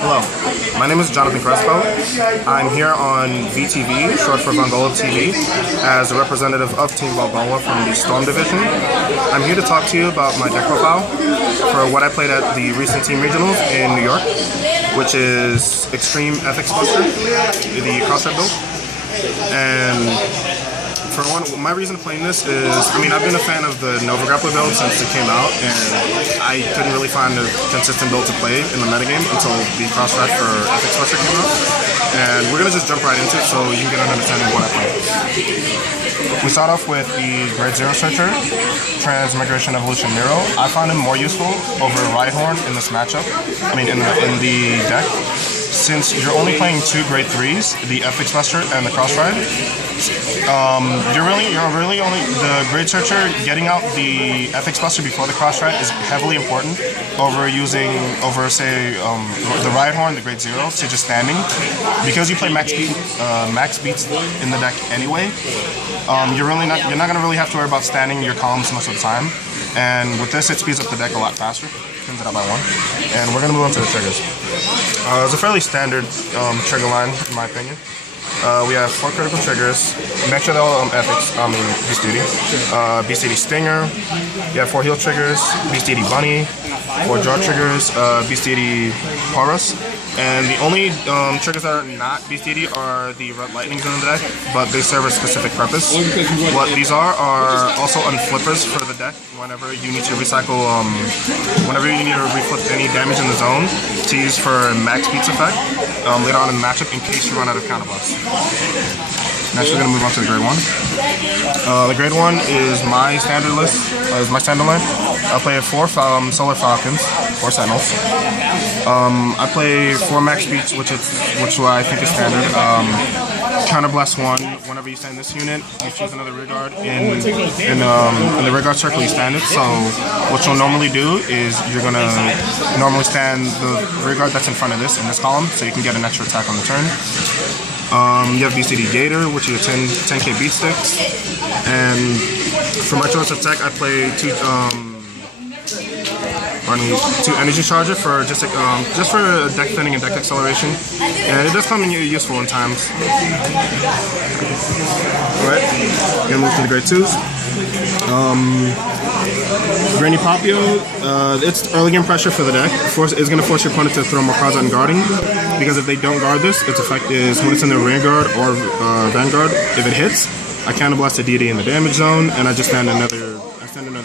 Hello, my name is Jonathan Crespo. I'm here on VTV, short for Vongolatv, as a representative of Team Vongolatv from the Storm Division. I'm here to talk to you about my deck profile for what I played at the recent Team Regionals in New York, which is Extreme FX Buster, the Cardfight build. And for one, my reason for playing this is, I've been a fan of the Nova Grappler build since it came out, and I couldn't really find a consistent build to play in the metagame until the Cardfight for FX Buster came out. And we're going to just jump right into it so you can get an understanding of what I play. We start off with the Grade 0 Searcher, Transmigration Evolution Nero. I find him more useful over Rhyhorn in this matchup, in the deck. Since you're only playing two Grade 3s, the FX Buster and the Cardfight, you're really only the Grade Searcher. Getting out the FX Buster before the Cardfight is heavily important over say the Rhyhorn, the Grade 0, to just standing, because you play max beats in the deck anyway. You're not gonna really have to worry about standing your columns most of the time, and with this it speeds up the deck a lot faster. Turns it out by one, and we're gonna move on to the triggers. It's a fairly standard trigger line in my opinion. We have 4 critical triggers. Make sure they're all Beast Duty. Beast Duty Stinger. You have 4 heal triggers. Beast Duty Bunny. 4 draw triggers. Beast Duty Horus. And the only triggers that are not Beast Duty are the Red Lightnings in the deck, but they serve a specific purpose. What these are also unflippers for the deck whenever you need to recycle, whenever you need to reflip any damage in the zone to use for max beats effect later on in the matchup in case you run out of counterblast. Next, we're going to move on to the Grade 1. The Grade 1 is my standard list, my standard line. I play 4 Solar Falcons, 4 Sentinels. I play 4 max beats, which I think is standard. Counterblast 1. Whenever you stand this unit, you choose another rear guard. In the rear guard circle, you stand it. So what you'll normally do is you're gonna normally stand the rear guard that's in front of this in this column, so you can get an extra attack on the turn. You have BCD Gator, which is 10k beat sticks, and for my choice of tech, I play 2 energy charger for just for deck thinning and deck acceleration, and it does come in useful in times. Alright, gonna move to the Grade 2s. Granny Papio, it's early game pressure for the deck. It's going to force your opponent to throw more cards on guarding, because if they don't guard this, its effect is when it's in their Vanguard or Vanguard, if it hits, I counterblast a deity in the damage zone, and I just stand another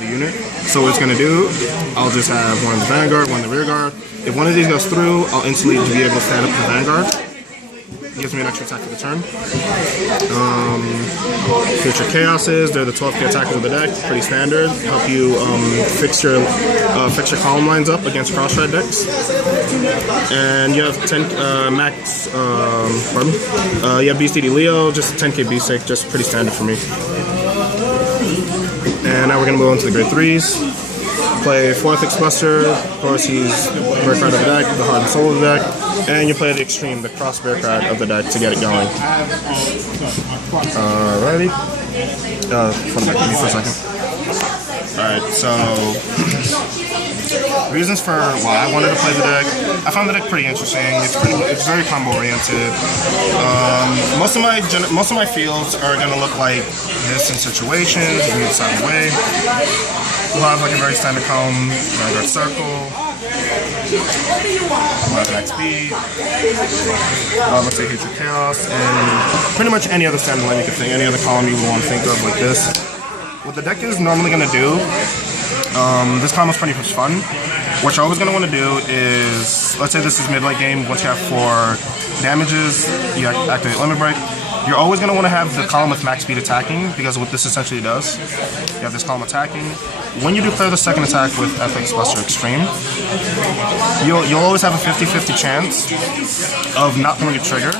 unit. So what it's going to do, I'll just have one in the Vanguard, one in the rear guard. If one of these goes through, I'll instantly be able to stand up the Vanguard. It gives me an extra attack for the turn. Future Chaoses, they're the 12k attackers of the deck, pretty standard. Help you fix your column lines up against Cardfight decks. And you have 10 you have Beast Duty Leo, just 10k beast stick, just pretty standard for me. And now we're gonna move on to the Grade 3s. Play 4 FX Buster, of course he's rare card of the deck, the Heart and Soul of the deck, and you play the Extreme, the cross rare card of the deck to get it going. Alrighty. Put it back to me for a second. Alright, so reasons for why I wanted to play the deck. I found the deck pretty interesting. It's very combo oriented. Most of my fields are gonna look like this in situations. You move this out of the way. We'll have like a very standard column, Vanguard circle. We'll have max speed. Let's say Future Chaos, and pretty much any other standard line you could think, any other column you would want to think of like this. What the deck is normally going to do, this column is pretty much fun. What you're always going to want to do is, let's say this is mid-late game, once you have 4 damages, you activate Limit Break. You're always going to want to have the column with max speed attacking, because what this essentially does, you have this column attacking. When you declare the second attack with FX Buster Extreme, you'll always have a 50-50 chance of not throwing a trigger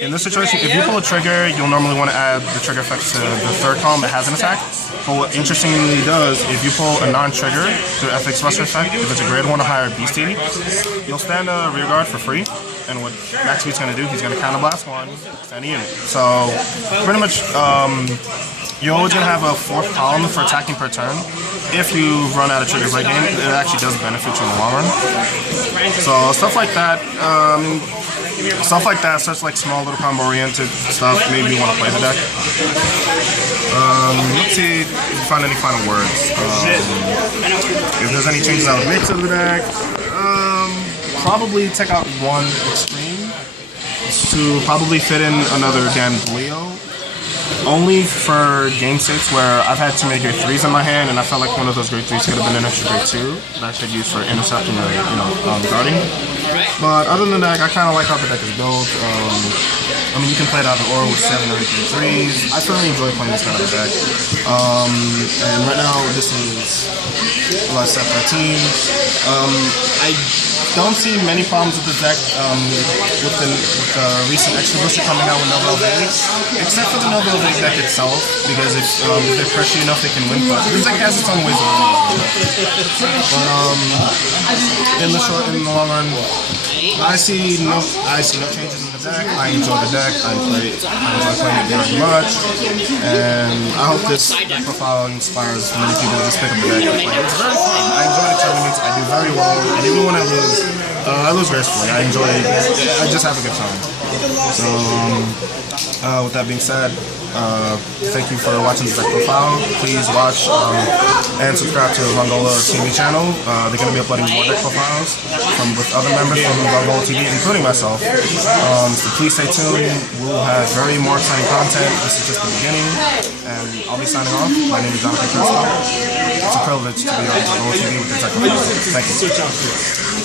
In this situation, if you pull a trigger, you'll normally want to add the trigger effect to the third column that has an attack. But what interestingly does, if you pull a non-trigger through FX Buster effect, if it's a grade 1 or higher beastie, you'll stand a rear guard for free. And what Max Beat's going to do, he's going to counterblast one, stand a unit. So pretty much, you're always going to have a fourth column for attacking per turn. If you run out of triggers late game, it actually does benefit you in the long run. So stuff like that, such like small little combo-oriented stuff, maybe you want to play the deck. Let's see if you find any final words. If there's any changes I would make to the deck, probably take out one extreme to probably fit in another Leo. Only for game states where I've had to make grade 3s in my hand, and I felt like one of those grade 3s could have been an extra grade 2 that I should use for intercepting or guarding. But other than that, I kind of like how the deck is built. I mean, you can play it out of the aura with 7 or 8 grade 3s. I thoroughly enjoy playing this kind of deck. And right now, this is set 13. I don't see many problems with the deck with the recent extra booster coming out with Novel Vegas, except for the Novel Vegas deck itself, because if they pressure you enough, they can win. But this deck has its own ways of winning. But in the long run, I see no changes in the deck. I enjoy the deck. I enjoy playing it very much, and I hope this deck profile inspires many people to just pick up the deck and play it. It's very fun. I enjoy the tournaments. I do very well, and even when I lose gracefully. I just have a good time. So, with that being said, thank you for watching the deck profile. Please watch and subscribe to the Vongolatv TV channel. They're going to be uploading more deck profiles with other members from Vongolatv TV, including myself. So please stay tuned. We'll have very more exciting content. This is just the beginning, and I'll be signing off. My name is Crespo. It's a privilege to be on Vongolatv TV with the deck profile. Thank you.